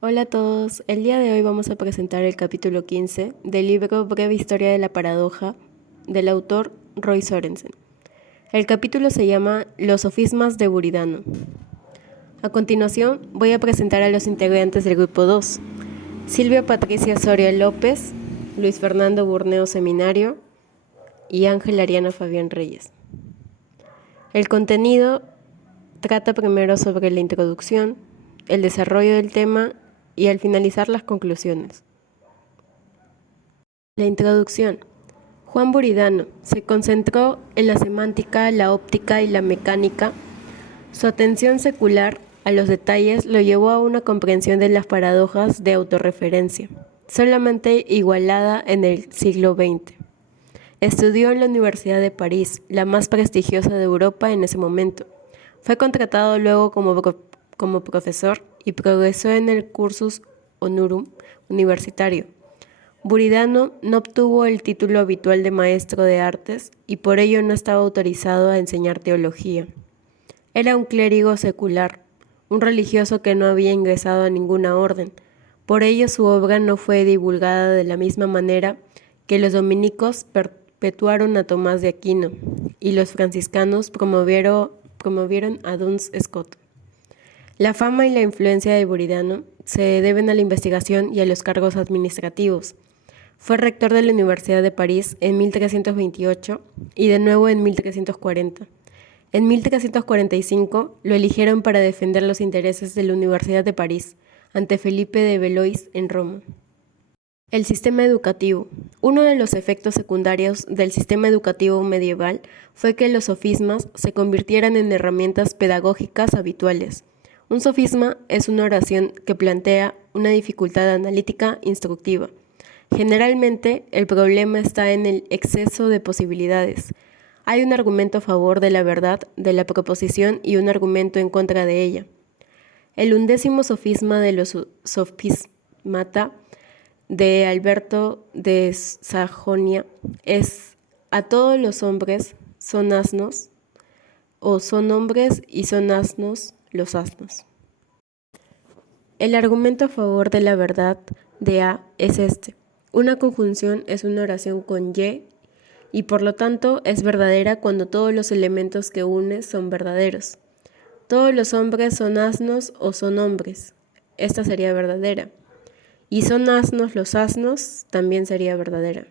Hola a todos, el día de hoy vamos a presentar el capítulo 15 del libro Breve Historia de la Paradoja del autor Roy Sorensen. El capítulo se llama Los sofismas de Buridano. A continuación voy a presentar a los integrantes del grupo 2, Silvia Patricia Soria López, Luis Fernando Burneo Seminario y Ángel Ariana Fabián Reyes. El contenido trata primero sobre la introducción, el desarrollo del tema y al finalizar las conclusiones. La introducción. Juan Buridano se concentró en la semántica, la óptica y la mecánica. Su atención secular a los detalles lo llevó a una comprensión de las paradojas de autorreferencia, solamente igualada en el siglo XX. Estudió en la Universidad de París, la más prestigiosa de Europa en ese momento. Fue contratado luego como profesor y progresó en el cursus honorum universitario. Buridano no obtuvo el título habitual de maestro de artes y por ello no estaba autorizado a enseñar teología. Era un clérigo secular, un religioso que no había ingresado a ninguna orden. Por ello su obra no fue divulgada de la misma manera que los dominicos perpetuaron a Tomás de Aquino y los franciscanos promovieron a Duns Scott. La fama y la influencia de Buridano se deben a la investigación y a los cargos administrativos. Fue rector de la Universidad de París en 1328 y de nuevo en 1340. En 1345 lo eligieron para defender los intereses de la Universidad de París ante Felipe de Valois en Roma. El sistema educativo. Uno de los efectos secundarios del sistema educativo medieval fue que los sofismas se convirtieran en herramientas pedagógicas habituales. Un sofisma es una oración que plantea una dificultad analítica instructiva. Generalmente, el problema está en el exceso de posibilidades. Hay un argumento a favor de la verdad de la proposición y un argumento en contra de ella. El 11º sofisma de los sofismata de Alberto de Sajonia es: a todos los hombres son asnos, o son hombres y son asnos los asnos. El argumento a favor de la verdad de A es este: una conjunción es una oración con y por lo tanto es verdadera cuando todos los elementos que une son verdaderos. Todos los hombres son asnos o son hombres. Esta sería verdadera. Y son asnos los asnos, también sería verdadera.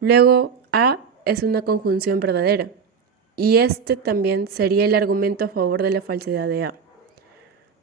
Luego, A es una conjunción verdadera. Y este también sería el argumento a favor de la falsedad de A.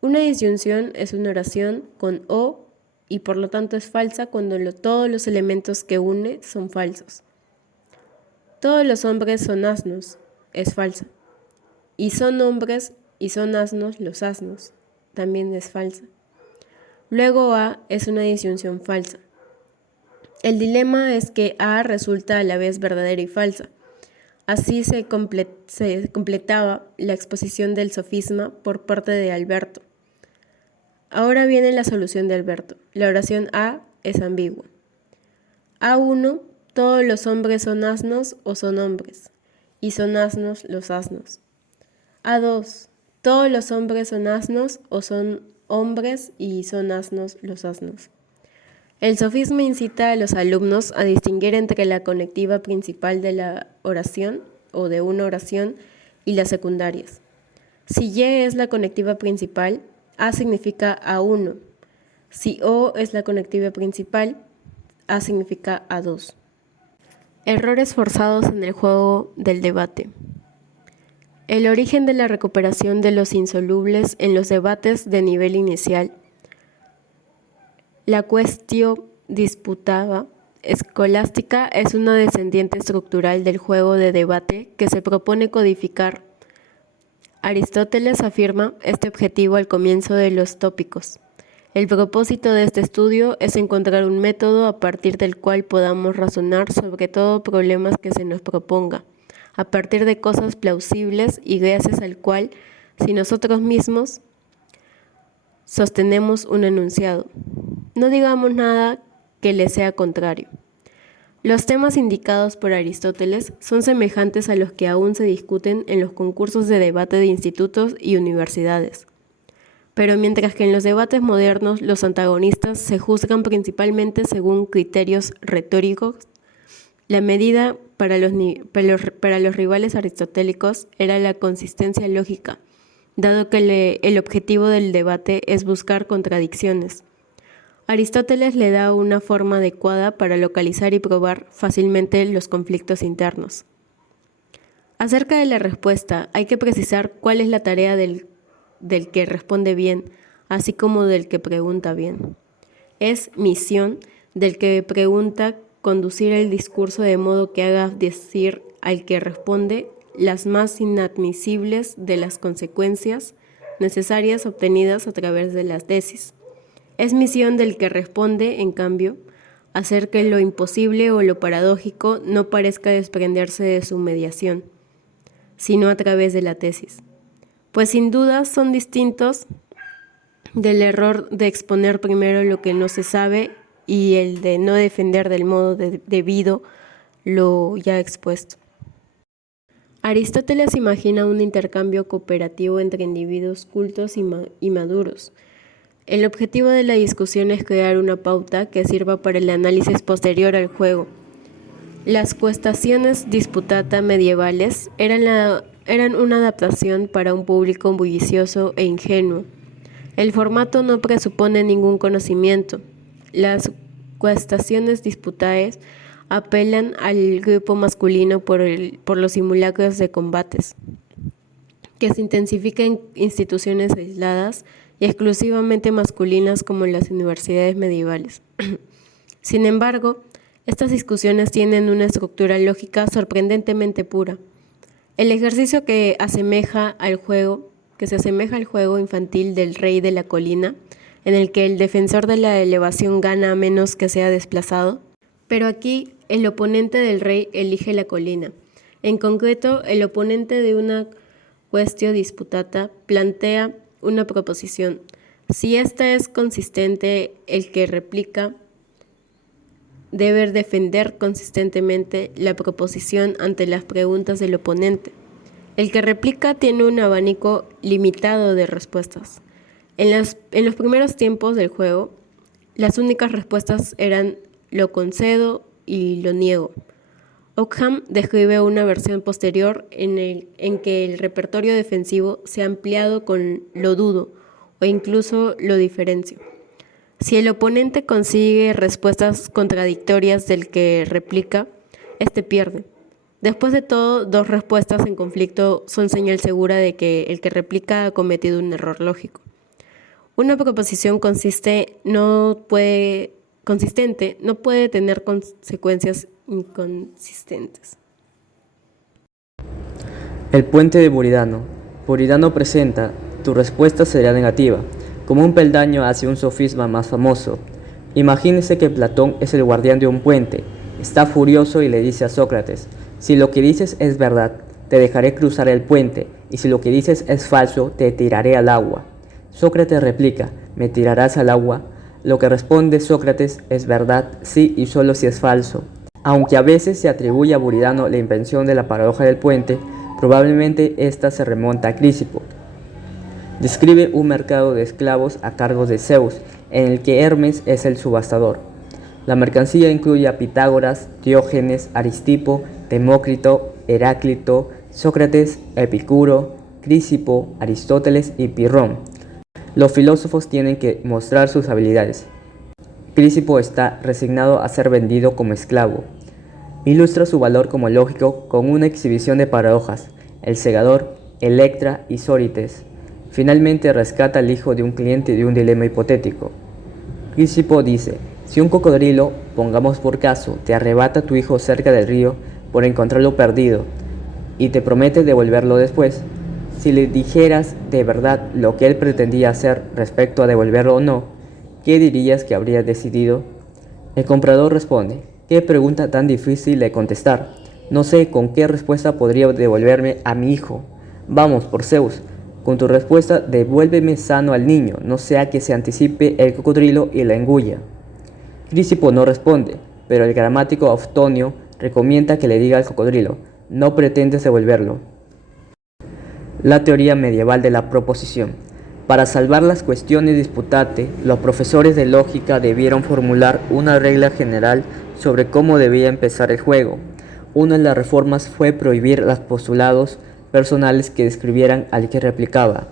Una disyunción es una oración con O y por lo tanto es falsa cuando todos los elementos que une son falsos. Todos los hombres son asnos, es falsa. Y son hombres y son asnos los asnos, también es falsa. Luego A es una disyunción falsa. El dilema es que A resulta a la vez verdadera y falsa. Así se completaba la exposición del sofisma por parte de Alberto. Ahora viene la solución de Alberto. La oración A es ambigua. A1, todos los hombres son asnos o son hombres, y son asnos los asnos. A2, todos los hombres son asnos o son hombres y son asnos los asnos. El sofisma incita a los alumnos a distinguir entre la conectiva principal de la oración o de una oración y las secundarias. Si Y es la conectiva principal, A significa A1. Si O es la conectiva principal, A significa A2. Errores forzados en el juego del debate. El origen de la recuperación de los insolubles en los debates de nivel inicial. La cuestión disputada escolástica es una descendiente estructural del juego de debate que se propone codificar. Aristóteles afirma este objetivo al comienzo de los tópicos. El propósito de este estudio es encontrar un método a partir del cual podamos razonar sobre todo problemas que se nos proponga, a partir de cosas plausibles y gracias al cual, si nosotros mismos sostenemos un enunciado, no digamos nada que le sea contrario. Los temas indicados por Aristóteles son semejantes a los que aún se discuten en los concursos de debate de institutos y universidades. Pero mientras que en los debates modernos los antagonistas se juzgan principalmente según criterios retóricos, la medida para los rivales aristotélicos era la consistencia lógica, dado que el objetivo del debate es buscar contradicciones. Aristóteles le da una forma adecuada para localizar y probar fácilmente los conflictos internos. Acerca de la respuesta, hay que precisar cuál es la tarea del que responde bien, así como del que pregunta bien. Es misión del que pregunta conducir el discurso de modo que haga decir al que responde las más inadmisibles de las consecuencias necesarias obtenidas a través de las tesis. Es misión del que responde, en cambio, hacer que lo imposible o lo paradójico no parezca desprenderse de su mediación, sino a través de la tesis. Pues sin duda son distintos del error de exponer primero lo que no se sabe y el de no defender del modo debido lo ya expuesto. Aristóteles imagina un intercambio cooperativo entre individuos cultos y maduros. El objetivo de la discusión es crear una pauta que sirva para el análisis posterior al juego. Las cuestaciones disputata medievales eran una adaptación para un público bullicioso e ingenuo. El formato no presupone ningún conocimiento. Las cuestaciones disputae apelan al grupo masculino por los simulacros de combates, que se intensifican en instituciones aisladas y exclusivamente masculinas como en las universidades medievales. Sin embargo, estas discusiones tienen una estructura lógica sorprendentemente pura. El ejercicio que se asemeja al juego infantil del rey de la colina, en el que el defensor de la elevación gana a menos que sea desplazado, pero aquí el oponente del rey elige la colina. En concreto, el oponente de una quaestio disputata plantea una proposición. Si ésta es consistente, el que replica debe defender consistentemente la proposición ante las preguntas del oponente. El que replica tiene un abanico limitado de respuestas. En los primeros tiempos del juego, las únicas respuestas eran lo concedo y lo niego. Ockham describe una versión posterior en que el repertorio defensivo se ha ampliado con lo dudo o incluso lo diferencio. Si el oponente consigue respuestas contradictorias del que replica, este pierde. Después de todo, dos respuestas en conflicto son señal segura de que el que replica ha cometido un error lógico. Una proposición consistente no puede tener consecuencias inconsistentes. El puente de Buridano. Buridano presenta: tu respuesta será negativa, como un peldaño hacia un sofisma más famoso. Imagínese que Platón es el guardián de un puente. Está furioso y le dice a Sócrates: si lo que dices es verdad, te dejaré cruzar el puente, y si lo que dices es falso, te tiraré al agua. Sócrates replica: ¿me tirarás al agua? Lo que responde Sócrates es verdad, sí y solo si es falso. Aunque a veces se atribuye a Buridano la invención de la paradoja del puente, probablemente esta se remonta a Crisipo. Describe un mercado de esclavos a cargo de Zeus, en el que Hermes es el subastador. La mercancía incluye a Pitágoras, Diógenes, Aristipo, Demócrito, Heráclito, Sócrates, Epicuro, Crisipo, Aristóteles y Pirrón. Los filósofos tienen que mostrar sus habilidades. Crisipo está resignado a ser vendido como esclavo. Ilustra su valor como lógico con una exhibición de paradojas: el segador, Electra y Sórites. Finalmente rescata al hijo de un cliente de un dilema hipotético. Crisipo dice: si un cocodrilo, pongamos por caso, te arrebata a tu hijo cerca del río por encontrarlo perdido y te promete devolverlo después, si le dijeras de verdad lo que él pretendía hacer respecto a devolverlo o no, ¿qué dirías que habría decidido? El comprador responde: ¿qué pregunta tan difícil de contestar? No sé con qué respuesta podría devolverme a mi hijo. Vamos, por Zeus, con tu respuesta devuélveme sano al niño, no sea que se anticipe el cocodrilo y la engulla. Crisipo no responde, pero el gramático Auftonio recomienda que le diga al cocodrilo: no pretendes devolverlo. La teoría medieval de la proposición. Para salvar las cuestiones disputate, los profesores de lógica debieron formular una regla general sobre cómo debía empezar el juego. Una de las reformas fue prohibir los postulados personales que describieran al que replicaba.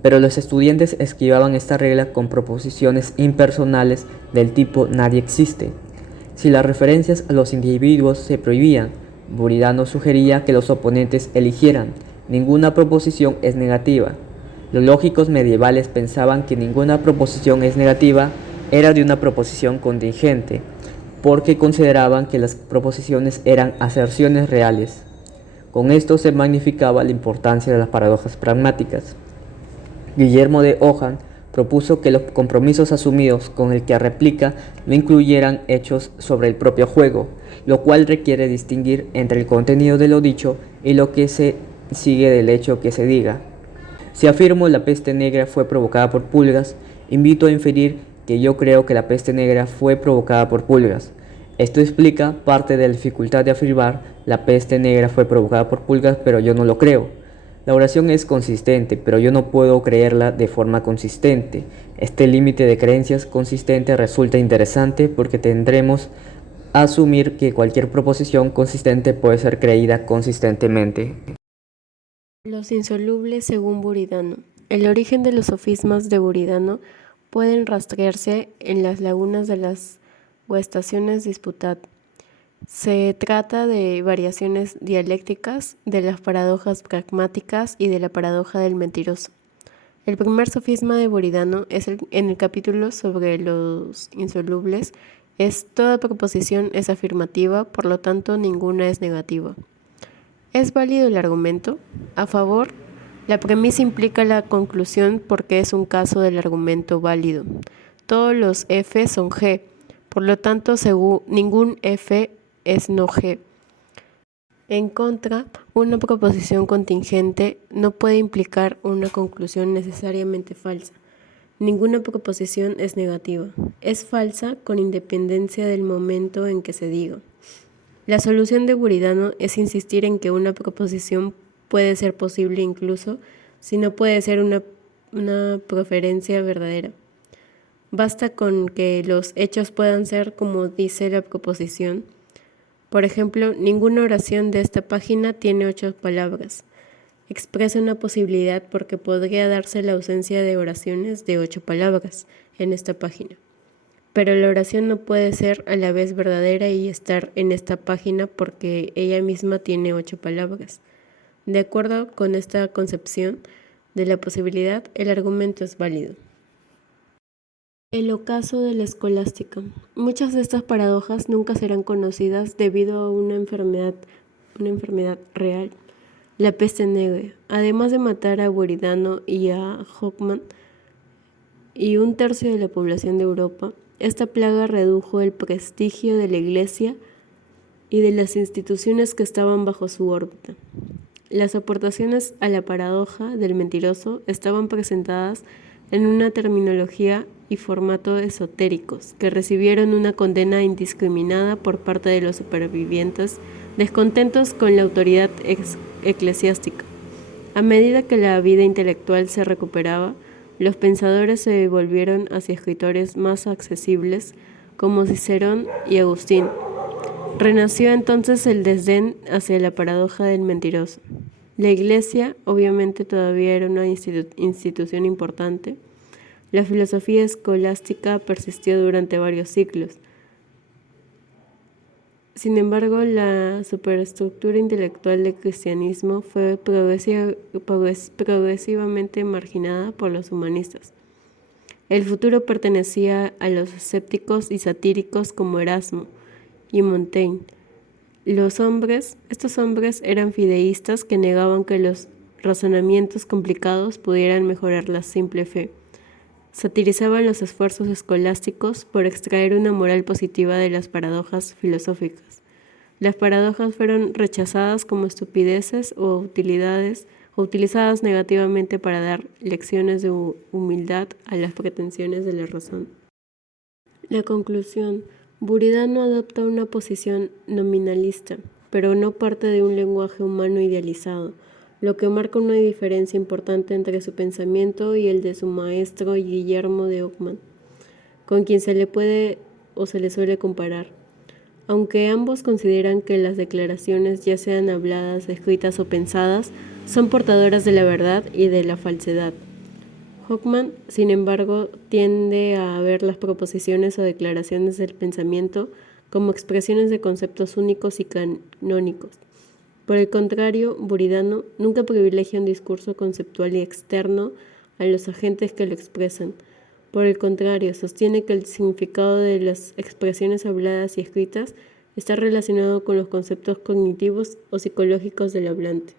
Pero los estudiantes esquivaban esta regla con proposiciones impersonales del tipo nadie existe. Si las referencias a los individuos se prohibían, Buridano sugería que los oponentes eligieran. Ninguna proposición es negativa. Los lógicos medievales pensaban que ninguna proposición es negativa era de una proposición contingente, porque consideraban que las proposiciones eran aserciones reales. Con esto se magnificaba la importancia de las paradojas pragmáticas. Guillermo de Hojan propuso que los compromisos asumidos con el que replica no incluyeran hechos sobre el propio juego, lo cual requiere distinguir entre el contenido de lo dicho y lo que se sigue del hecho que se diga. Si afirmo la peste negra fue provocada por pulgas, invito a inferir que yo creo que la peste negra fue provocada por pulgas. Esto explica parte de la dificultad de afirmar la peste negra fue provocada por pulgas, pero yo no lo creo. La oración es consistente, pero yo no puedo creerla de forma consistente. Este límite de creencias consistente resulta interesante porque tendremos a asumir que cualquier proposición consistente puede ser creída consistentemente. Los insolubles según Buridano. El origen de los sofismas de Buridano pueden rastrearse en las lagunas de las estaciones disputat. Se trata de variaciones dialécticas de las paradojas pragmáticas y de la paradoja del mentiroso. El primer sofisma de Buridano es en el capítulo sobre los insolubles. Toda proposición es afirmativa, por lo tanto ninguna es negativa. ¿Es válido el argumento? A favor, la premisa implica la conclusión porque es un caso del argumento válido. Todos los F son G, por lo tanto ningún F es no G. En contra, una proposición contingente no puede implicar una conclusión necesariamente falsa. Ninguna proposición es negativa. Es falsa con independencia del momento en que se diga. La solución de Buridano es insistir en que una proposición puede ser posible incluso si no puede ser una preferencia verdadera. Basta con que los hechos puedan ser como dice la proposición. Por ejemplo, ninguna oración de esta página tiene 8 palabras. Expresa una posibilidad porque podría darse la ausencia de oraciones de 8 palabras en esta página. Pero la oración no puede ser a la vez verdadera y estar en esta página porque ella misma tiene 8 palabras. De acuerdo con esta concepción de la posibilidad, el argumento es válido. El ocaso de la escolástica. Muchas de estas paradojas nunca serán conocidas debido a una enfermedad real, la peste negra. Además de matar a Buridano y a Hoffmann y 1/3 de la población de Europa, esta plaga redujo el prestigio de la Iglesia y de las instituciones que estaban bajo su órbita. Las aportaciones a la paradoja del mentiroso estaban presentadas en una terminología y formato esotéricos, que recibieron una condena indiscriminada por parte de los supervivientes descontentos con la autoridad eclesiástica. A medida que la vida intelectual se recuperaba, los pensadores se volvieron hacia escritores más accesibles como Cicerón y Agustín. Renació entonces el desdén hacia la paradoja del mentiroso. La Iglesia, obviamente, todavía era una institución importante. La filosofía escolástica persistió durante varios siglos. Sin embargo, la superestructura intelectual del cristianismo fue progresivamente marginada por los humanistas. El futuro pertenecía a los escépticos y satíricos como Erasmo y Montaigne. Estos hombres eran fideístas que negaban que los razonamientos complicados pudieran mejorar la simple fe. Satirizaban los esfuerzos escolásticos por extraer una moral positiva de las paradojas filosóficas. Las paradojas fueron rechazadas como estupideces o utilidades, o utilizadas negativamente para dar lecciones de humildad a las pretensiones de la razón. La conclusión. Buridano adopta una posición nominalista, pero no parte de un lenguaje humano idealizado. lo que marca una diferencia importante entre su pensamiento y el de su maestro Guillermo de Ockham, con quien se le puede o se le suele comparar. Aunque ambos consideran que las declaraciones, ya sean habladas, escritas o pensadas, son portadoras de la verdad y de la falsedad. Ockham, sin embargo, tiende a ver las proposiciones o declaraciones del pensamiento como expresiones de conceptos únicos y canónicos. Por el contrario, Buridano nunca privilegia un discurso conceptual y externo a los agentes que lo expresan. Por el contrario, sostiene que el significado de las expresiones habladas y escritas está relacionado con los conceptos cognitivos o psicológicos del hablante.